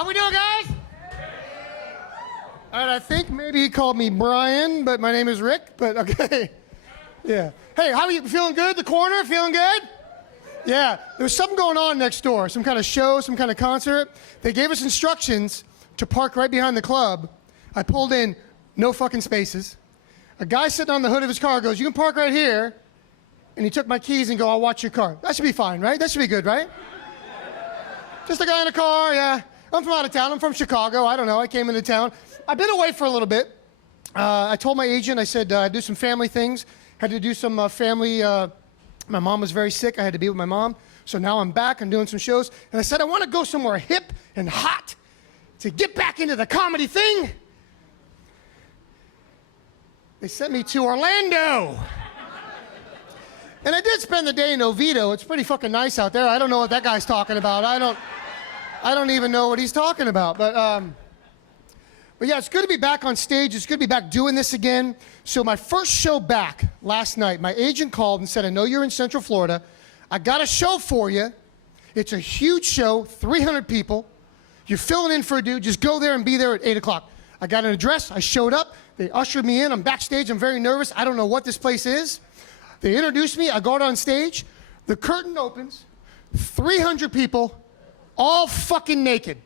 How we doing, guys? All right, I think maybe he called me Brian, but my name is Rick, but okay. Yeah. Hey, how are you? Feeling good? The corner? Feeling good? Yeah. There was something going on next door, some kind of show, some kind of concert. They gave us instructions to park right behind the club. I pulled in, no fucking spaces. A guy sitting on the hood of his car goes, you can park right here. And he took my keys and go, I'll watch your car. That should be fine, right? That should be good, right? Just a guy in a car, yeah. I'm from out of town. I'm from Chicago. I don't know. I came into town. I've been away for a little bit. I told my agent, I said, I do some family things. Had to do some family. My mom was very sick. I had to be with my mom. So now I'm back. I'm doing some shows. And I said, I want to go somewhere hip and hot to get back into the comedy thing. They sent me to Orlando. And I did spend the day in Oviedo. It's pretty fucking nice out there. I don't know what that guy's talking about. I don't even know what he's talking about. But yeah, it's good to be back on stage. It's good to be back doing this again. So my first show back last night, my agent called and said, I know you're in Central Florida. I got a show for you. It's a huge show, 300 people. You're filling in for a dude. Just go there and be there at 8 o'clock. I got an address. I showed up. They ushered me in. I'm backstage. I'm very nervous. I don't know what this place is. They introduced me. I go out on stage. The curtain opens. 300 people, all fucking naked.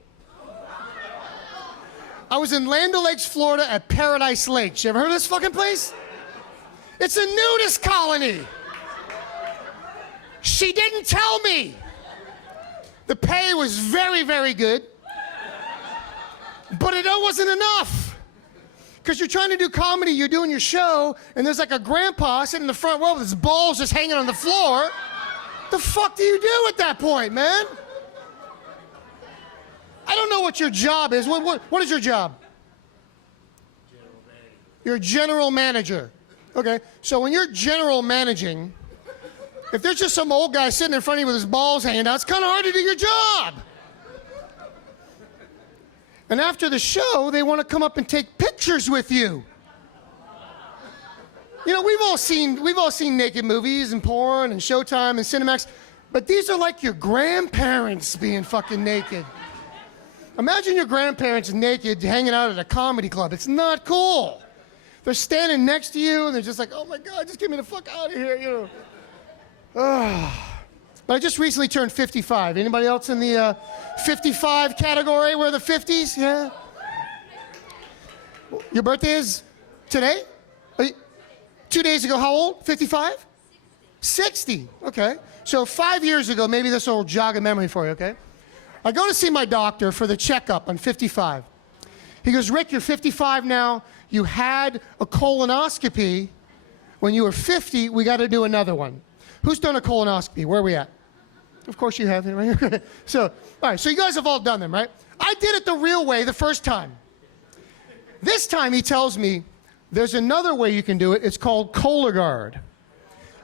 I was in Land O'Lakes, Florida at Paradise Lakes. You ever heard of this fucking place? It's a nudist colony. She didn't tell me. The pay was very, very good. But it wasn't enough. Because you're trying to do comedy, you're doing your show, and there's like a grandpa sitting in the front row with his balls just hanging on the floor. The fuck do you do at that point, man? I don't know what your job is. What is your job? General manager. You're a general manager. Okay, so when you're general managing, if there's just some old guy sitting in front of you with his balls hanging out, it's kind of hard to do your job. And after the show, they want to come up and take pictures with you. You know, we've all seen naked movies and porn and Showtime and Cinemax, but these are like your grandparents being fucking naked. Imagine your grandparents naked hanging out at a comedy club. It's not cool. They're standing next to you and they're just like, oh my God, just get me the fuck out of here, you know. But I just recently turned 55. Anybody else in the 55 category? We're the 50s? Yeah? Your birthday is today? 2 days ago, how old? 55? 60. Okay. So 5 years ago, maybe this will jog a memory for you, okay? I go to see my doctor for the checkup on 55. He goes, Rick, you're 55 now. You had a colonoscopy. When you were 50, we got to do another one. Who's done a colonoscopy? Where are we at? Of course you have. Right? So, all right, so you guys have all done them, right? I did it the real way the first time. This time he tells me there's another way you can do it. It's called Cologuard.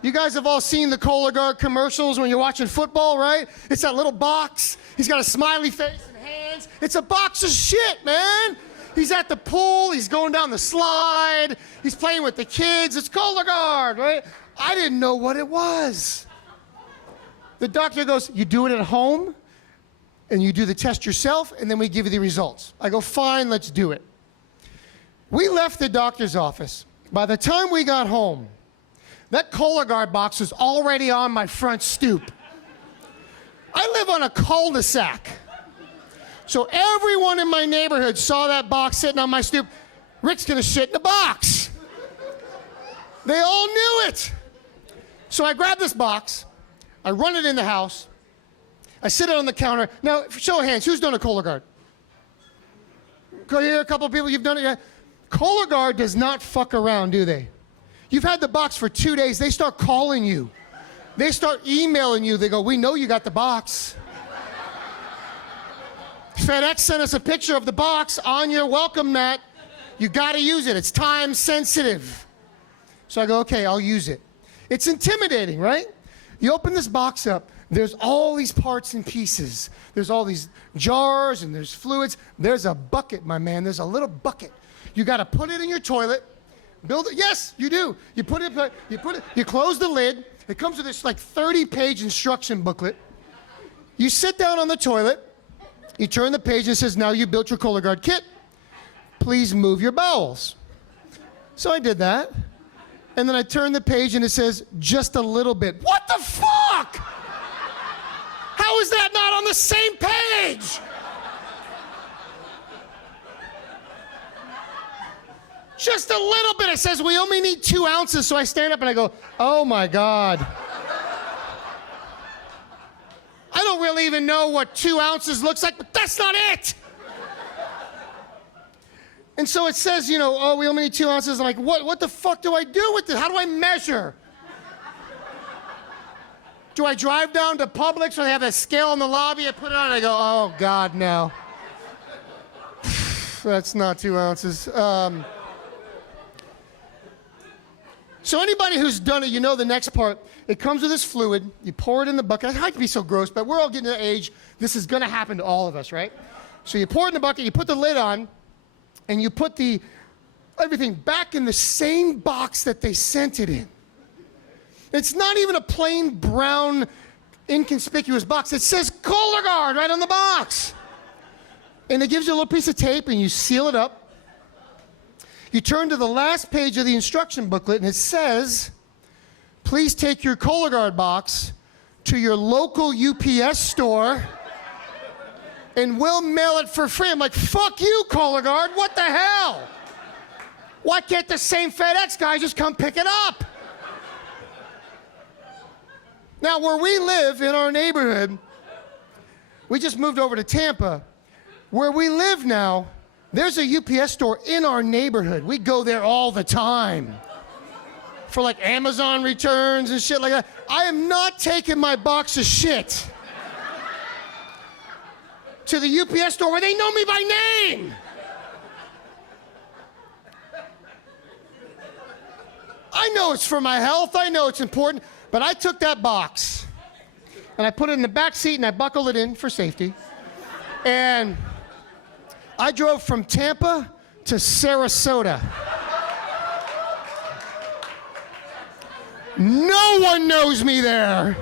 You guys have all seen the Cologuard commercials when you're watching football, right? It's that little box. He's got a smiley face and hands. It's a box of shit, man. He's at the pool. He's going down the slide. He's playing with the kids. It's Cologuard, right? I didn't know what it was. The doctor goes, you do it at home, and you do the test yourself, and then we give you the results. I go, fine, let's do it. We left the doctor's office. By the time we got home, that Cologuard box was already on my front stoop. I live on a cul-de-sac. So everyone in my neighborhood saw that box sitting on my stoop. Rick's gonna shit in the box. They all knew it. So I grab this box, I run it in the house, I sit it on the counter. Now, show of hands, who's done a Cologuard? A couple of people, you've done it yet? Cologuard does not fuck around, do they? You've had the box for 2 days, they start calling you. They start emailing you, they go, we know you got the box. FedEx sent us a picture of the box on your welcome mat. You gotta use it, it's time sensitive. So I go, okay, I'll use it. It's intimidating, right? You open this box up, there's all these parts and pieces. There's all these jars and there's fluids. There's a bucket, my man, there's a little bucket. You gotta put it in your toilet, build it, yes, you do. You close the lid, it comes with this like 30-page instruction booklet. You sit down on the toilet, You turn the page and it says, now you built your Cologuard kit. Please move your bowels. So I did that. And then I turned the page and it says, just a little bit. What the fuck? How is that not on the same page? Just a little bit. It says we only need 2 ounces. So I stand up and I go, oh my God. I don't really even know what 2 ounces looks like, but that's not it. And so it says, you know, oh, we only need 2 ounces. I'm like, what the fuck do I do with this? How do I measure? Do I drive down to Publix where they have a scale in the lobby? I put it on and I go, oh God, no. That's not 2 ounces. So anybody who's done it, you know the next part. It comes with this fluid. You pour it in the bucket. I hate to be so gross, but we're all getting to the age. This is going to happen to all of us, right? So you pour it in the bucket. You put the lid on, and you put everything back in the same box that they sent it in. It's not even a plain brown, inconspicuous box. It says Cologuard right on the box. And it gives you a little piece of tape, and you seal it up. You turn to the last page of the instruction booklet, and it says, please take your Cologuard box to your local UPS store, and we'll mail it for free. I'm like, fuck you, Cologuard. What the hell? Why can't the same FedEx guy just come pick it up? Now, where we live in our neighborhood, we just moved over to Tampa. Where we live now, there's a UPS store in our neighborhood. We go there all the time for like Amazon returns and shit like that. I am not taking my box of shit to the UPS store where they know me by name. I know it's for my health. I know it's important. But I took that box and I put it in the back seat and I buckled it in for safety. And I drove from Tampa to Sarasota. No one knows me there.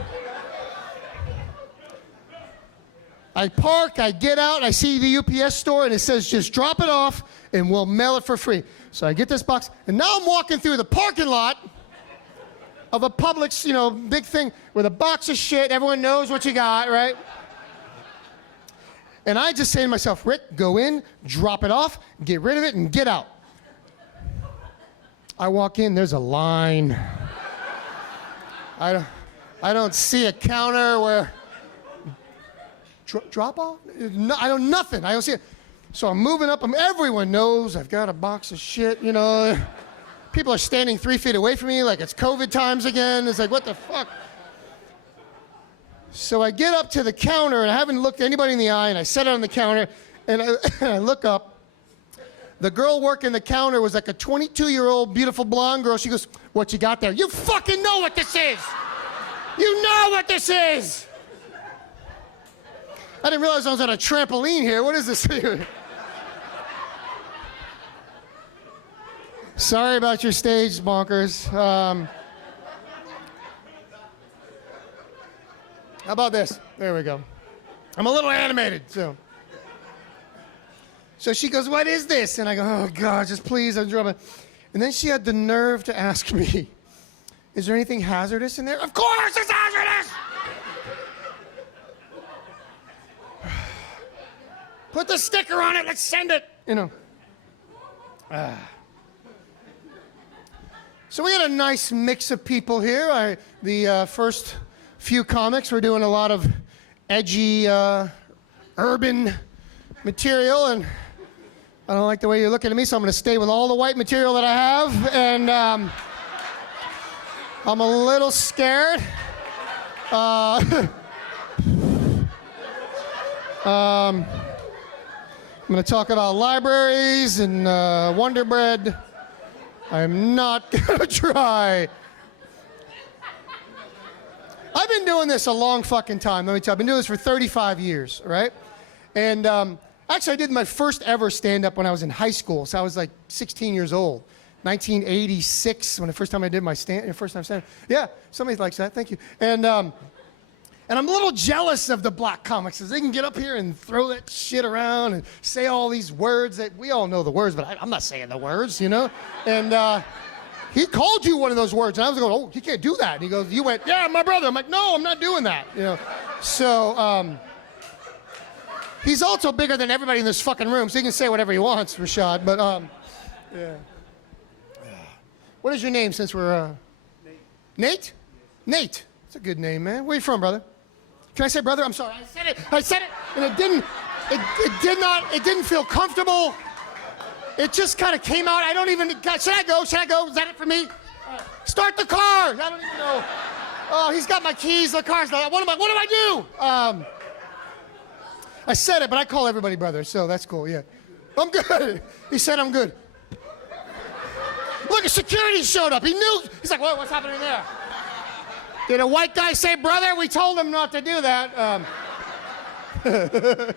I park, I get out, I see the UPS store, and it says just drop it off and we'll mail it for free. So I get this box, and now I'm walking through the parking lot of a Publix, you know, big thing with a box of shit. Everyone knows what you got, right? And I just say to myself, Rick, go in, drop it off, get rid of it, and get out. I walk in, there's a line. I don't see a counter where, drop off? No, nothing, I don't see it. So I'm moving up, everyone knows I've got a box of shit, you know. People are standing 3 feet away from me like it's COVID times again. It's like, what the fuck? So I get up to the counter, and I haven't looked anybody in the eye, and I set it on the counter, and I look up. The girl working the counter was like a 22-year-old beautiful blonde girl. She goes, what you got there? You fucking know what this is. You know what this is. I didn't realize I was on a trampoline here. What is this? Sorry about your stage, Bonkerz. How about this? There we go. I'm a little animated, so. So she goes, what is this? And I go, oh, God, just please, I'm dropping. And then she had the nerve to ask me, is there anything hazardous in there? Of course it's hazardous! Put the sticker on it, let's send it, you know. So we got a nice mix of people here. The first few comics, we're doing a lot of edgy, urban material, and I don't like the way you're looking at me, so I'm going to stay with all the white material that I have, and I'm a little scared. I'm going to talk about libraries and Wonder Bread. I'm not going to try. I've been doing this a long fucking time. Let me tell you, I've been doing this for 35 years, right? And actually, I did my first ever stand-up when I was in high school. So I was like 16 years old. 1986, when the first time I did my first time stand-up. Yeah, somebody likes that. Thank you. And And I'm a little jealous of the black comics because they can get up here and throw that shit around and say all these words that we all know the words, but I'm not saying the words, you know? And he called you one of those words, and I was going, oh, he can't do that. And he goes, you went, yeah, my brother. I'm like, no, I'm not doing that, you know? So he's also bigger than everybody in this fucking room, so he can say whatever he wants, Rashad. But, yeah. What is your name since we're, Nate. Nate? Nate. That's a good name, man. Where are you from, brother? Can I say brother? I'm sorry. I said it, and it didn't feel comfortable. It just kind of came out. I don't even, should I go? Is that it for me? Start the car. I don't even know. Oh, he's got my keys. The car's not, what do I do? I said it, but I call everybody brother, so that's cool, yeah. I'm good. He said I'm good. Look, security showed up. He knew. He's like, what's happening there? Did a white guy say brother? We told him not to do that. Where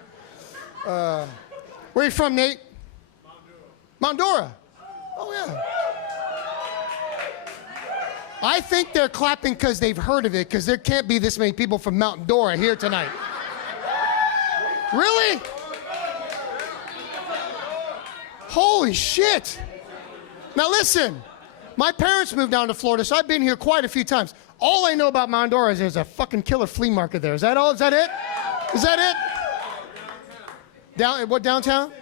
are you from, Nate? Mount Dora. Oh, yeah. I think they're clapping because they've heard of it, because there can't be this many people from Mount Dora here tonight. Really? Holy shit. Now listen, my parents moved down to Florida, so I've been here quite a few times. All I know about Mount Dora is there's a fucking killer flea market there. Is that all? Is that it? Is that it? Downtown?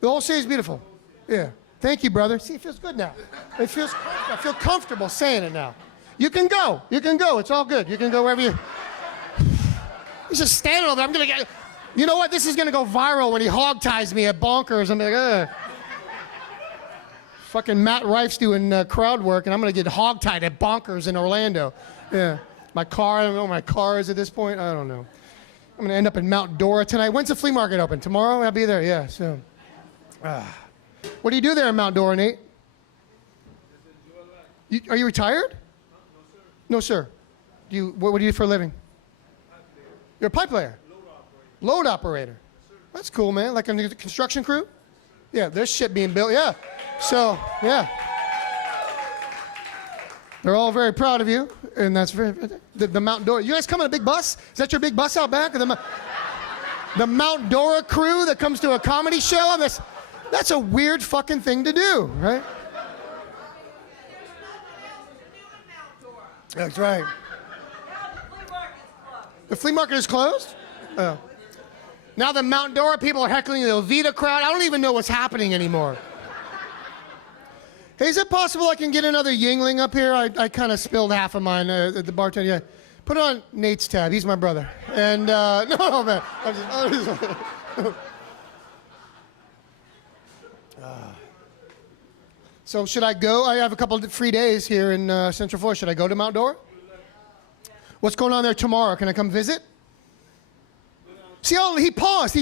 The whole city's beautiful. Yeah. Thank you, brother. See, it feels good now. I feel comfortable saying it now. You can go. It's all good. You can go wherever you... He's just standing over there. I'm going to get... You know what? This is going to go viral when he hog-ties me at Bonkerz. I'm like, ugh. Fucking Matt Rife's doing crowd work, and I'm going to get hog-tied at Bonkerz in Orlando. Yeah. My car, I don't know where my car is at this point. I don't know. I'm going to end up in Mount Dora tonight. When's the flea market open? Tomorrow? I'll be there, yeah. So, what do you do there in Mount Dora, Nate? Are you retired? No, sir. What do you do for a living? You're a pipe layer? Load operator. That's cool, man. Like a construction crew? Yeah, there's shit being built, yeah. So, yeah. They're all very proud of you, and that's the Mount Dora. You guys come in a big bus? Is that your big bus out back? The Mount Dora crew that comes to a comedy show? That's a weird fucking thing to do, right? That's right. The flea market is closed? Oh. Now the Mount Dora people are heckling the Ovita crowd. I don't even know what's happening anymore. Hey, is it possible I can get another Yingling up here? I kind of spilled half of mine at the bartender. Yeah. Put it on Nate's tab. He's my brother. And, no, man. So should I go? I have a couple of free days here in Central Florida. Should I go to Mount Dora? What's going on there tomorrow? Can I come visit? See, oh, he paused.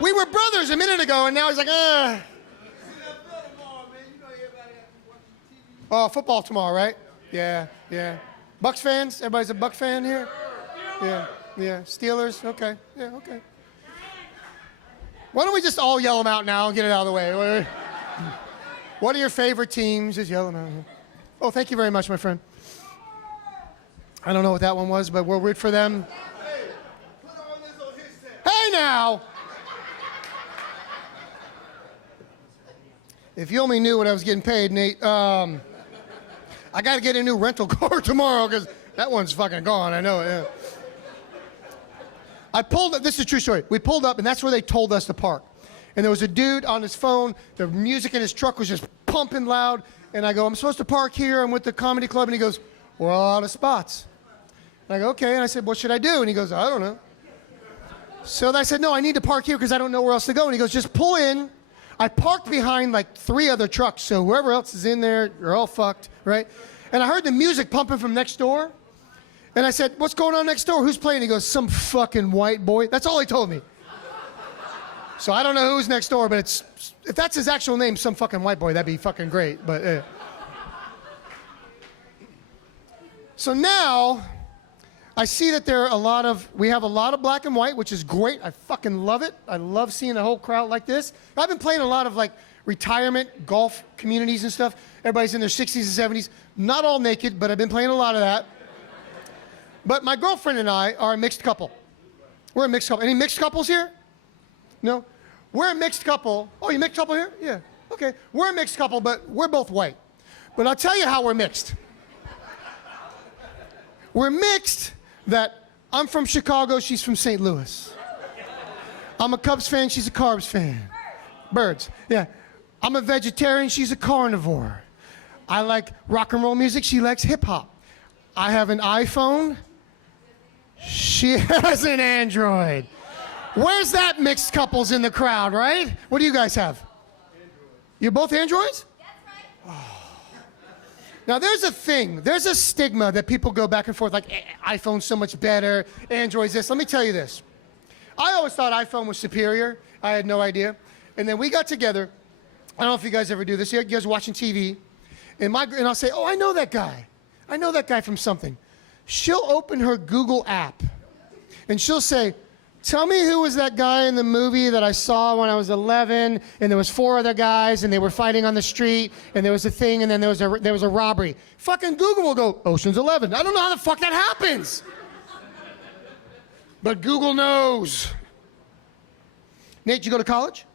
We were brothers a minute ago, and now he's like, Oh, football tomorrow, right? Yeah. Bucks fans? Everybody's a Buck fan here? Yeah. Steelers? Okay. Yeah, okay. Why don't we just all yell them out now and get it out of the way? What are your favorite teams? Just yell them out. Oh, thank you very much, my friend. I don't know what that one was, but we'll root for them. Hey, now! If you only knew what I was getting paid, Nate, I got to get a new rental car tomorrow because that one's fucking gone. I know it, yeah. This is a true story. We pulled up, and that's where they told us to park. And there was a dude on his phone. The music in his truck was just pumping loud. And I go, I'm supposed to park here. I'm with the comedy club. And he goes, we're all out of spots. And I go, okay. And I said, what should I do? And he goes, I don't know. So I said, no, I need to park here because I don't know where else to go. And he goes, just pull in. I parked behind like 3 other trucks, so whoever else is in there, you're all fucked, right? And I heard the music pumping from next door. And I said, what's going on next door? Who's playing? He goes, some fucking white boy. That's all he told me. So I don't know who's next door, but if that's his actual name, some fucking white boy, that'd be fucking great. But So now, I see that we have a lot of black and white, which is great. I fucking love it. I love seeing a whole crowd like this. I've been playing a lot of like retirement golf communities and stuff. Everybody's in their 60s and 70s. Not all naked, but I've been playing a lot of that. But my girlfriend and I are a mixed couple. We're a mixed couple. Any mixed couples here? No? We're a mixed couple. Oh, you mixed couple here? Yeah. Okay. We're a mixed couple, but we're both white. But I'll tell you how we're mixed. We're mixed that I'm from Chicago, she's from St. Louis. I'm a Cubs fan, she's a Carbs fan. Birds, yeah. I'm a vegetarian, she's a carnivore. I like rock and roll music, she likes hip hop. I have an iPhone, she has an Android. Where's that mixed couples in the crowd, right? What do you guys have? Android. You're both Androids? That's right. Oh. Now there's a stigma that people go back and forth like iPhone's so much better, Android's this. Let me tell you this. I always thought iPhone was superior. I had no idea. And then we got together. I don't know if you guys ever do this. You guys watching TV. And I'll say, oh, I know that guy. I know that guy from something. She'll open her Google app. And she'll say, tell me who was that guy in the movie that I saw when I was 11, and there was 4 other guys, and they were fighting on the street, and there was a thing, and then there was a robbery. Fucking Google will go, Ocean's 11. I don't know how the fuck that happens. But Google knows. Nate, you go to college?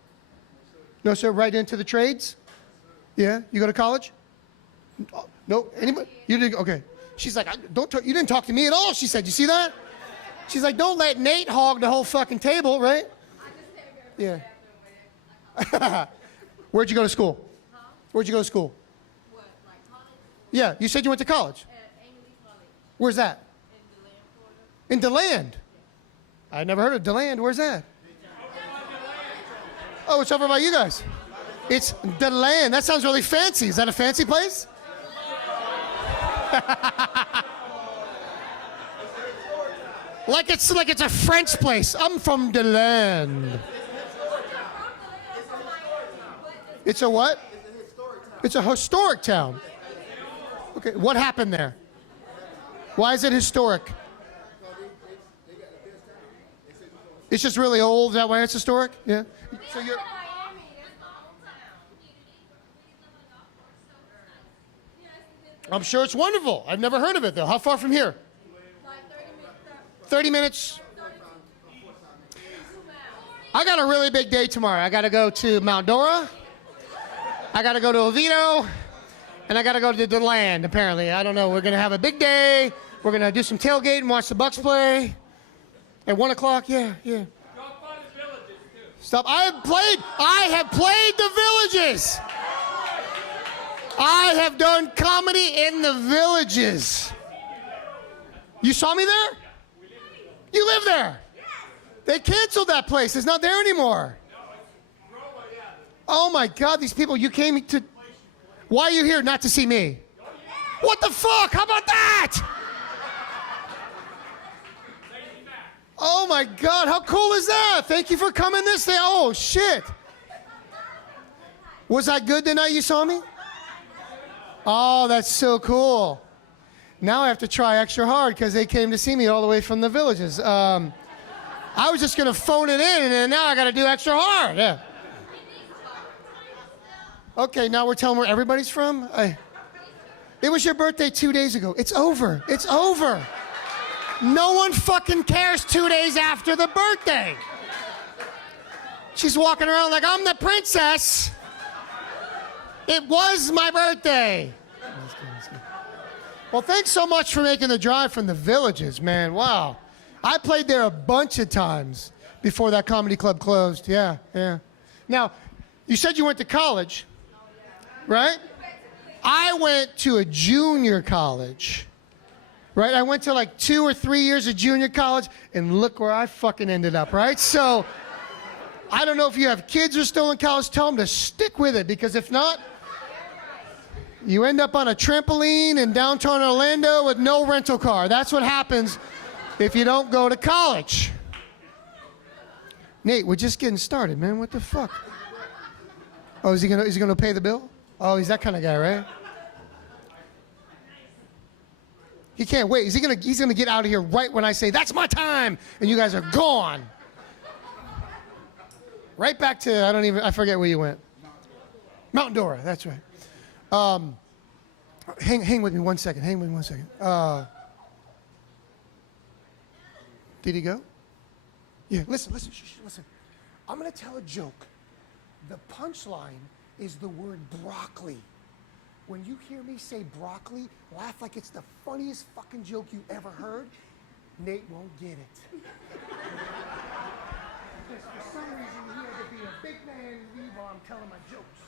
No, sir. Right into the trades? Yeah? You go to college? No? Anybody? You didn't? Okay. She's like, you didn't talk to me at all, she said. You see that? She's like, don't let Nate hog the whole fucking table, right? Yeah. Where'd you go to school? Huh? Where'd you go to school? What, like college? Yeah, you said you went to college. Where's that? In DeLand, Florida. In DeLand? Yeah. I never heard of DeLand. Where's that? Oh, it's over by you guys. It's DeLand. That sounds really fancy. Is that a fancy place? Like it's a French place. I'm from DeLand. It's a what? It's a historic town. Okay, what happened there? Why is it historic? It's just really old. Is that why it's historic? Yeah. So you're. I'm sure it's wonderful. I've never heard of it though. How far from here? 30 minutes. I got a really big day tomorrow. I got to go to Mount Dora. I got to go to Oviedo. And I got to go to DeLand, apparently. I don't know. We're going to have a big day. We're going to do some tailgate and watch the Bucks play. At 1 o'clock, yeah. Stop. I have played the Villages. I have done comedy in the Villages. You saw me there? You live there? They canceled that place. It's not there anymore. Oh my God, these people, you came to... Why are you here? Not to see me. What the fuck? How about that? Oh my God, how cool is that? Thank you for coming this day. Oh shit. Was I good the night you saw me? Oh, that's so cool. Now I have to try extra hard because they came to see me all the way from the Villages. I was just going to phone it in, and then now I got to do extra hard. Yeah. Okay, now we're telling where everybody's from? It was your birthday 2 days ago. It's over. It's over. No one fucking cares 2 days after the birthday. She's walking around like, I'm the princess. It was my birthday. Well, thanks so much for making the drive from the Villages, man. Wow. I played there a bunch of times before that comedy club closed. Yeah. Now, you said you went to college, right? I went to a junior college, right? I went to like 2 or 3 years of junior college, and look where I fucking ended up, right? So, I don't know if you have kids who are still in college. Tell them to stick with it, because if not, you end up on a trampoline in downtown Orlando with no rental car. That's what happens if you don't go to college. Nate, we're just getting started, man. What the fuck? Oh, is he gonna pay the bill? Oh, he's that kind of guy, right? He can't wait. He's gonna get out of here right when I say that's my time, and you guys are gone. Right back to I forget where you went. Mount Dora. That's right. Hang with me 1 second. Did he go? Yeah, listen, listen. I'm going to tell a joke. The punchline is the word broccoli. When you hear me say broccoli, laugh like it's the funniest fucking joke you ever heard. Nate won't get it. Because for some reason he had to be a big man and leave while I'm telling my jokes.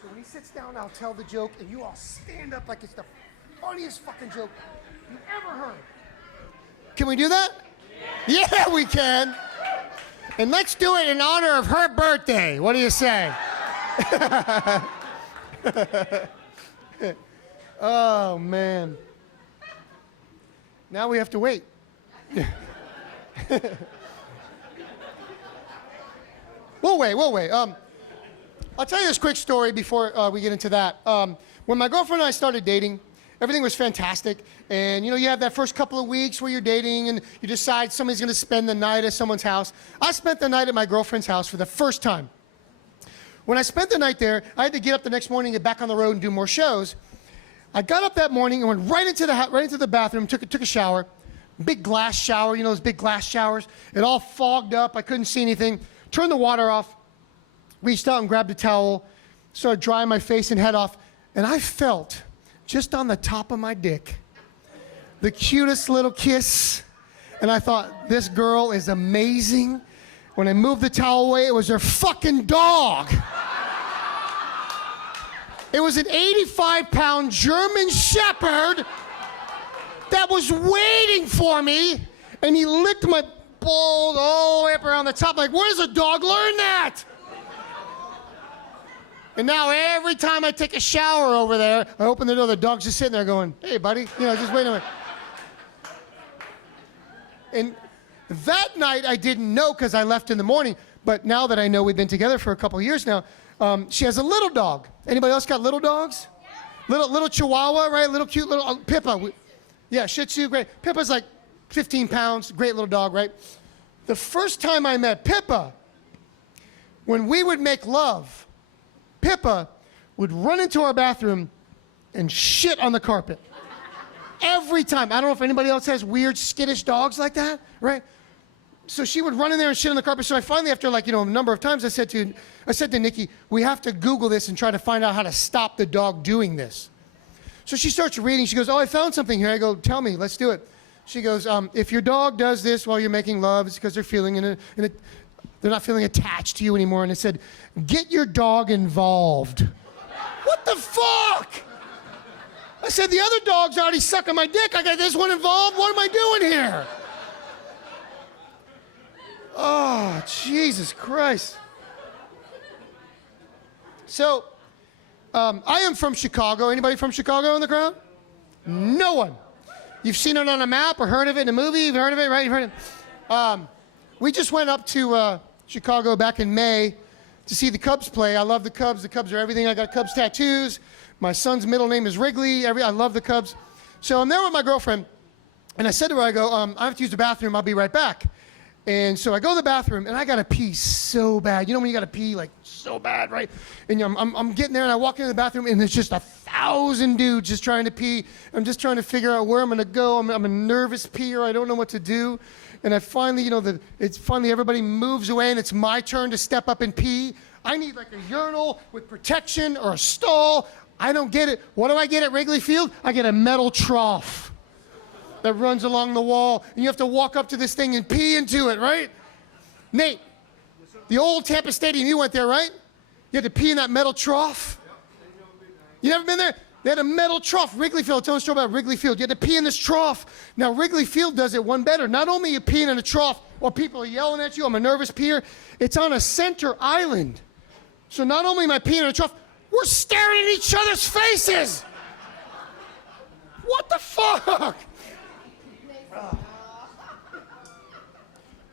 So when he sits down, I'll tell the joke, and you all stand up like it's the funniest fucking joke you ever heard. Can we do that? Yeah, we can. And let's do it in honor of her birthday. What do you say? Oh, man. Now we have to wait. We'll wait. I'll tell you this quick story before we get into that. When my girlfriend and I started dating, everything was fantastic. And, you know, you have that first couple of weeks where you're dating and you decide somebody's going to spend the night at someone's house. I spent the night at my girlfriend's house for the first time. When I spent the night there, I had to get up the next morning and get back on the road and do more shows. I got up that morning and went right into the bathroom, took a shower, big glass shower, you know those big glass showers. It all fogged up. I couldn't see anything. Turned the water off, reached out and grabbed a towel, started drying my face and head off, and I felt just on the top of my dick the cutest little kiss, and I thought, this girl is amazing. When I moved the towel away, it was her fucking dog. It was an 85-pound German Shepherd that was waiting for me, and he licked my balls all the way up around the top. Like, where does a dog learn that? And now every time I take a shower over there, I open the door, the dog's just sitting there going, hey, buddy, you know, just wait a minute. And that night I didn't know because I left in the morning, but now that I know we've been together for a couple of years now, she has a little dog. Anybody else got little dogs? Little Chihuahua, right? Little cute little Pippa. Yeah, Shih Tzu, great. Pippa's like 15 pounds, great little dog, right? The first time I met Pippa, when we would make love, Pippa would run into our bathroom and shit on the carpet. Every time. I don't know if anybody else has weird, skittish dogs like that, right? So she would run in there and shit on the carpet. So I finally, after like, you know, a number of times, I said to Nikki, we have to Google this and try to find out how to stop the dog doing this. So she starts reading. She goes, oh, I found something here. I go, tell me, let's do it. She goes, if your dog does this while you're making love, it's because they're feeling they're not feeling attached to you anymore. And it said, get your dog involved. What the fuck? I said, the other dog's already sucking my dick. I got this one involved. What am I doing here? Oh, Jesus Christ. So, I am from Chicago. Anybody from Chicago in the crowd? No one. You've seen it on a map or heard of it in a movie. You've heard of it, right? You've heard it. We just went up to Chicago back in May to see the Cubs play. I love the Cubs. The Cubs are everything. I got Cubs tattoos. My son's middle name is Wrigley. I love the Cubs. So I'm there with my girlfriend, and I said to her, I go, I have to use the bathroom. I'll be right back. And so I go to the bathroom, and I got to pee so bad. You know when you got to pee, like, so bad, right? And I'm getting there, and I walk into the bathroom, and there's just 1,000 dudes just trying to pee. I'm just trying to figure out where I'm going to go. I'm a nervous peer. I don't know what to do. And I finally, you know, finally everybody moves away, and it's my turn to step up and pee. I need, like, a urinal with protection or a stall. I don't get it. What do I get at Wrigley Field? I get a metal trough that runs along the wall, and you have to walk up to this thing and pee into it, right? Nate, the old Tampa Stadium, you went there, right? You had to pee in that metal trough? You never been there? They had a metal trough. Wrigley Field, tell us a story about Wrigley Field. You had to pee in this trough. Now, Wrigley Field does it one better. Not only are you peeing in a trough while people are yelling at you, I'm a nervous peer, it's on a center island. So not only am I peeing in a trough, we're staring at each other's faces. What the fuck?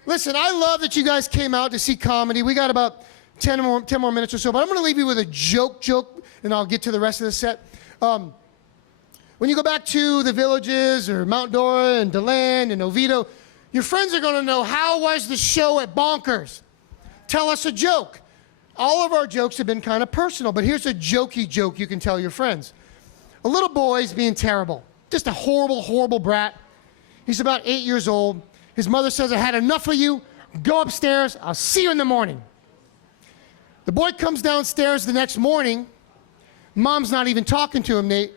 Listen, I love that you guys came out to see comedy. We got about 10 more minutes or so, but I'm going to leave you with a joke, and I'll get to the rest of the set. When you go back to the Villages or Mount Dora and DeLand and Oviedo, your friends are going to know, how was the show at Bonkerz? Tell us a joke. All of our jokes have been kind of personal, but here's a jokey joke you can tell your friends. A little boy's being terrible, just a horrible, horrible brat. He's about 8 years old. His mother says, I had enough of you. Go upstairs. I'll see you in the morning. The boy comes downstairs the next morning. Mom's not even talking to him, Nate.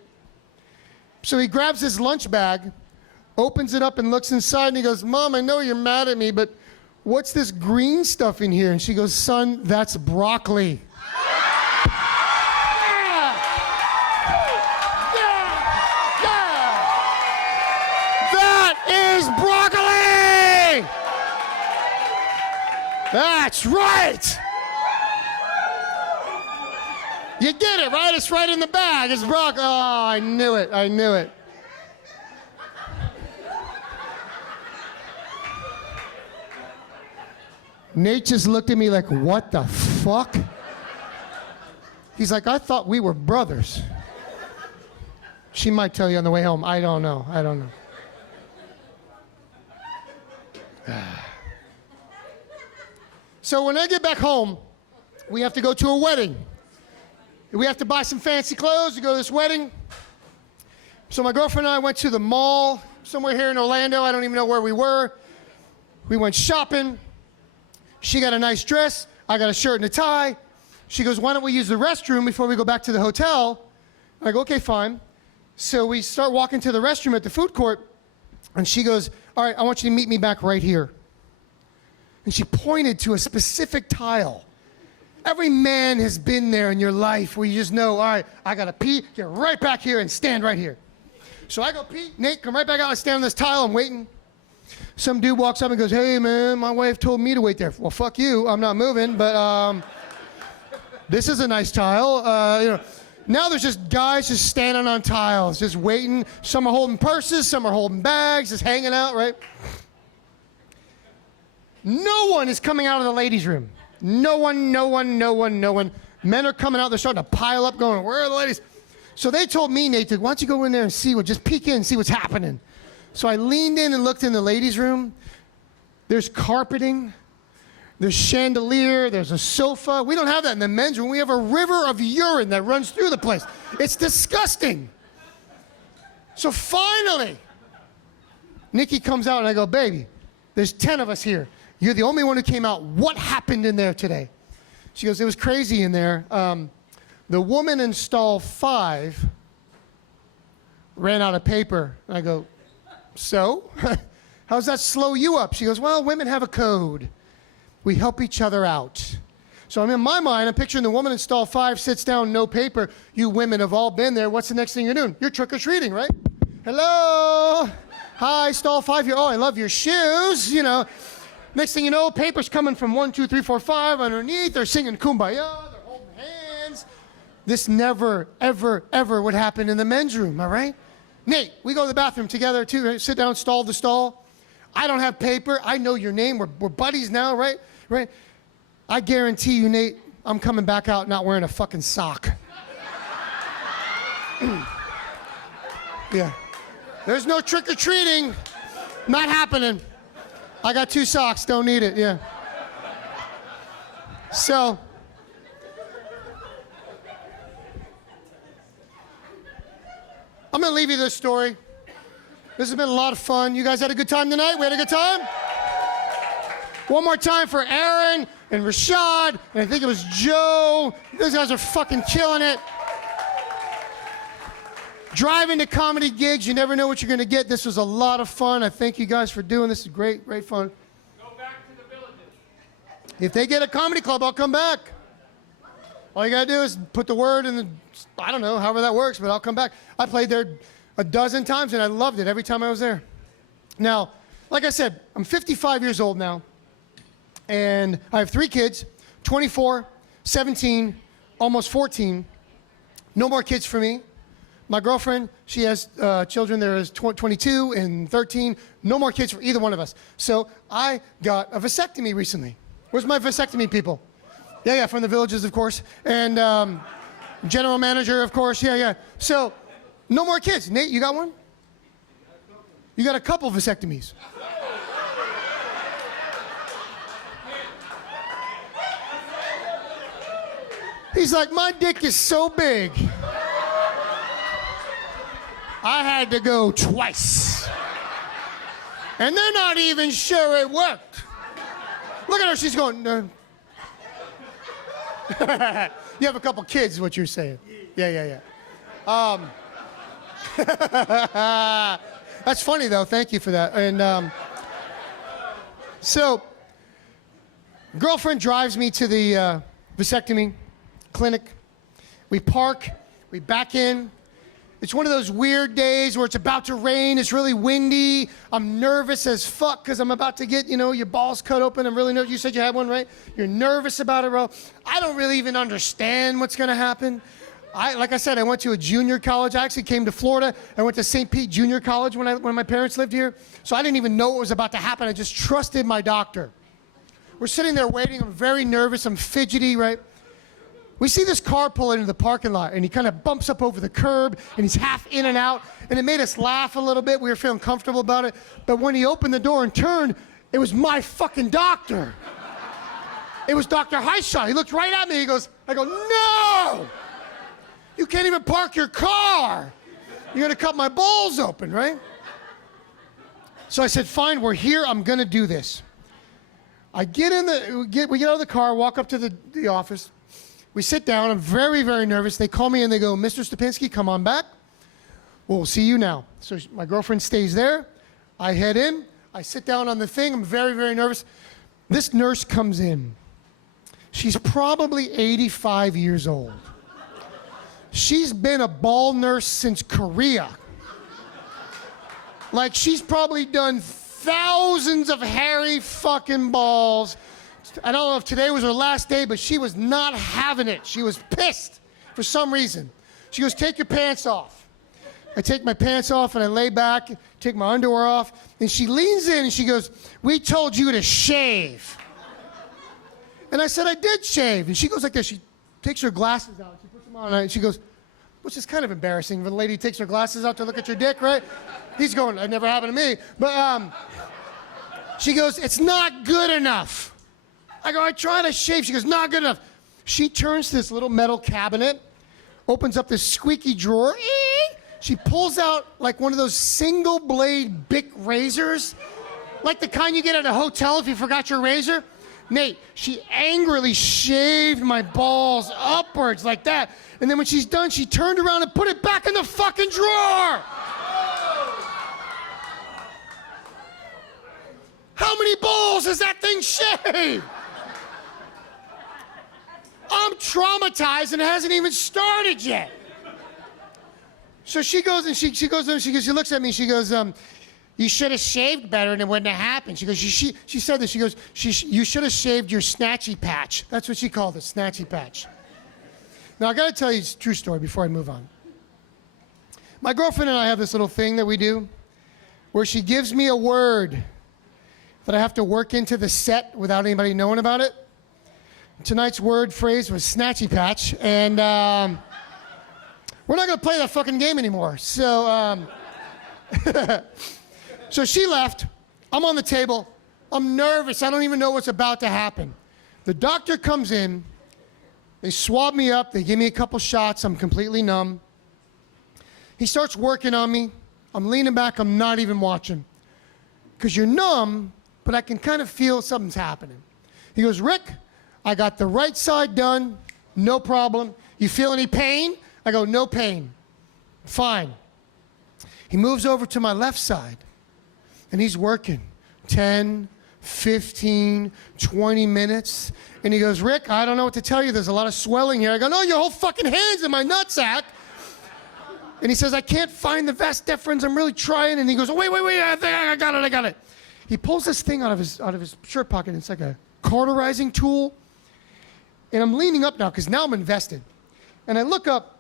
So he grabs his lunch bag, opens it up and looks inside, and he goes, Mom, I know you're mad at me, but what's this green stuff in here? And she goes, son, that's broccoli. Broccoli! That's right! You get it, right? It's right in the bag. It's broccoli. Oh, I knew it. I knew it. Nate just looked at me like, what the fuck? He's like, I thought we were brothers. She might tell you on the way home. I don't know. I don't know. So when I get back home, we have to go to a wedding. We have to buy some fancy clothes to go to this wedding. So my girlfriend and I went to the mall somewhere here in Orlando. I don't even know where we were. We went shopping. She got a nice dress. I got a shirt and a tie. She goes, why don't we use the restroom before we go back to the hotel? I go, okay, fine. So we start walking to the restroom at the food court. And she goes, all right, I want you to meet me back right here. And she pointed to a specific tile. Every man has been there in your life where you just know, all right, I got to pee, get right back here and stand right here. So I go pee, Nate, come right back out, I stand on this tile, I'm waiting. Some dude walks up and goes, hey, man, my wife told me to wait there. Well, fuck you, I'm not moving, but this is a nice tile. Now there's just guys just standing on tiles, just waiting. Some are holding purses, some are holding bags, just hanging out, right? No one is coming out of the ladies' room. No one. Men are coming out, they're starting to pile up, going, where are the ladies? So they told me, Nate, why don't you go in there and just peek in and see what's happening. So I leaned in and looked in the ladies' room. There's carpeting. There's chandelier, there's a sofa. We don't have that in the men's room. We have a river of urine that runs through the place. It's disgusting. So finally, Nikki comes out and I go, baby, there's 10 of us here. You're the only one who came out. What happened in there today? She goes, it was crazy in there. The woman in stall 5 ran out of paper. And I go, so? How's that slow you up? She goes, well, women have a code. We help each other out. So in my mind, I'm picturing the woman in stall 5 sits down, no paper. You women have all been there. What's the next thing you're doing? You're trick-or-treating, right? Hello? Hi, stall 5 here. Oh, I love your shoes. Next thing you know, paper's coming from 1, 2, 3, 4, 5 underneath. They're singing Kumbaya. They're holding hands. This never, ever, ever would happen in the men's room, all right? Nate, we go to the bathroom together, too. Sit down, stall to stall. I don't have paper. I know your name. We're buddies now, right? Right? I guarantee you, Nate, I'm coming back out not wearing a fucking sock. Yeah. There's no trick-or-treating. Not happening. I got 2 socks. Don't need it. Yeah. So, I'm going to leave you this story. This has been a lot of fun. You guys had a good time tonight? We had a good time? One more time for Aaron and Rashad, and I think it was Joe. Those guys are fucking killing it. Driving to comedy gigs, you never know what you're going to get. This was a lot of fun. I thank you guys for doing this. It's great, great fun. Go back to the villages. If they get a comedy club, I'll come back. All you got to do is put the word in the, I don't know, however that works, but I'll come back. I played there a dozen times, and I loved it every time I was there. Now, like I said, I'm 55 years old now, and I have 3 kids, 24, 17, almost 14. No more kids for me. My girlfriend, she has children. There is 22 and 13. No more kids for either one of us. So I got a vasectomy recently. Where's my vasectomy people? Yeah, from the villages, of course. And general manager, of course. Yeah. So no more kids. Nate, you got one? You got a couple vasectomies. He's like, my dick is so big, I had to go twice. And they're not even sure it worked. Look at her, she's going, no. You have a couple kids, is what you're saying. Yeah. That's funny, though. Thank you for that. And so, girlfriend drives me to the vasectomy clinic. We park. We back in. It's one of those weird days where it's about to rain. It's really windy. I'm nervous as fuck because I'm about to get, your balls cut open. I'm really nervous. You said you had one, right? You're nervous about it, bro. I don't really even understand what's going to happen. Like I said, I went to a junior college. I actually came to Florida. I went to St. Pete Junior College when my parents lived here. So I didn't even know what was about to happen. I just trusted my doctor. We're sitting there waiting. I'm very nervous. I'm fidgety, right? We see this car pull into the parking lot, and he kind of bumps up over the curb, and he's half in and out, and it made us laugh a little bit. We were feeling comfortable about it. But when he opened the door and turned, it was my fucking doctor. It was Dr. Highshot. He looked right at me. I go, no! You can't even park your car. You're going to cut my balls open, right? So I said, fine, we're here. I'm going to do this. We get out of the car, walk up to the office. We sit down. I'm very, very nervous. They call me and they go, Mr. Stupinski, come on back. We'll see you now. So my girlfriend stays there. I head in. I sit down on the thing. I'm very, very nervous. This nurse comes in. She's probably 85 years old. She's been a ball nurse since Korea. Like, she's probably done thousands of hairy fucking balls. I don't know if today was her last day, but she was not having it. She was pissed for some reason. She goes, take your pants off. I take my pants off and I lay back, take my underwear off, and she leans in and she goes, we told you to shave. And I said, I did shave. And she goes like this. She takes her glasses out. She puts them on and she goes, which is kind of embarrassing when a lady takes her glasses out to look at your dick, right? He's going, that never happened to me. But she goes, it's not good enough. I go, I tried to shave. She goes, not good enough. She turns to this little metal cabinet, opens up this squeaky drawer. She pulls out like one of those single blade Bic razors, like the kind you get at a hotel if you forgot your razor. Nate, she angrily shaved my balls upwards like that. And then when she's done, she turned around and put it back in the fucking drawer. How many balls has that thing shaved? I'm traumatized and it hasn't even started yet. So she goes and she looks at me, she goes, you should have shaved better and it wouldn't have happened. She goes, she said this, she goes, you should have shaved your snatchy patch. That's what she called it, snatchy patch. Now I gotta tell you a true story before I move on. My girlfriend and I have this little thing that we do where she gives me a word that I have to work into the set without anybody knowing about it. Tonight's word phrase was snatchy patch, and we're not gonna play that fucking game anymore. So, so she left. I'm on the table. I'm nervous. I don't even know what's about to happen. The doctor comes in. They swab me up. They give me a couple shots. I'm completely numb. He starts working on me. I'm leaning back. I'm not even watching. Because you're numb, but I can kind of feel something's happening. He goes, Rick, I got the right side done. No problem. You feel any pain? I go, no pain. Fine. He moves over to my left side, and he's working 10, 15, 20 minutes. And he goes, Rick, I don't know what to tell you. There's a lot of swelling here. I go, no, your whole fucking hand's in my nutsack. And he says, I can't find the vas deferens. I'm really trying. And he goes, oh, wait, I think I got it. He pulls this thing out of his shirt pocket. It's like a cauterizing tool. And I'm leaning up now because now I'm invested. And I look up,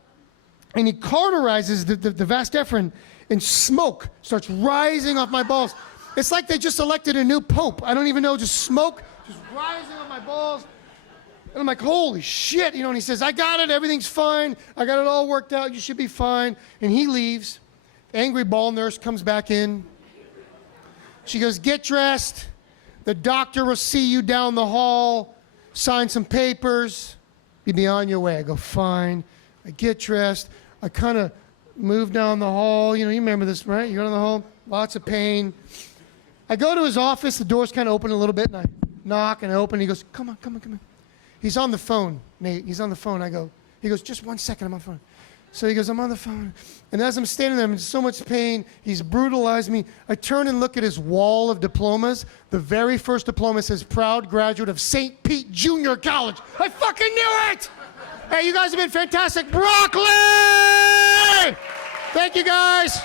and he cauterizes the vas deferens, and smoke starts rising off my balls. It's like they just elected a new pope. I don't even know, just smoke just rising off my balls. And I'm like, holy shit, and he says, I got it, everything's fine. I got it all worked out, you should be fine. And he leaves. Angry ball nurse comes back in. She goes, get dressed. The doctor will see you down the hall. Sign some papers. Be on your way. I go, fine. I get dressed. I kind of move down the hall. You remember this, right? You go down the hall, lots of pain. I go to his office, the door's kind of open a little bit, and I knock and I open, and he goes, come on. He's on the phone, Nate. He's on the phone. He goes, just 1 second, I'm on the phone. So he goes, I'm on the phone. And as I'm standing there, I'm in so much pain. He's brutalized me. I turn and look at his wall of diplomas. The very first diploma says, proud graduate of St. Pete Junior College. I fucking knew it! Hey, you guys have been fantastic. Broccoli! Thank you, guys.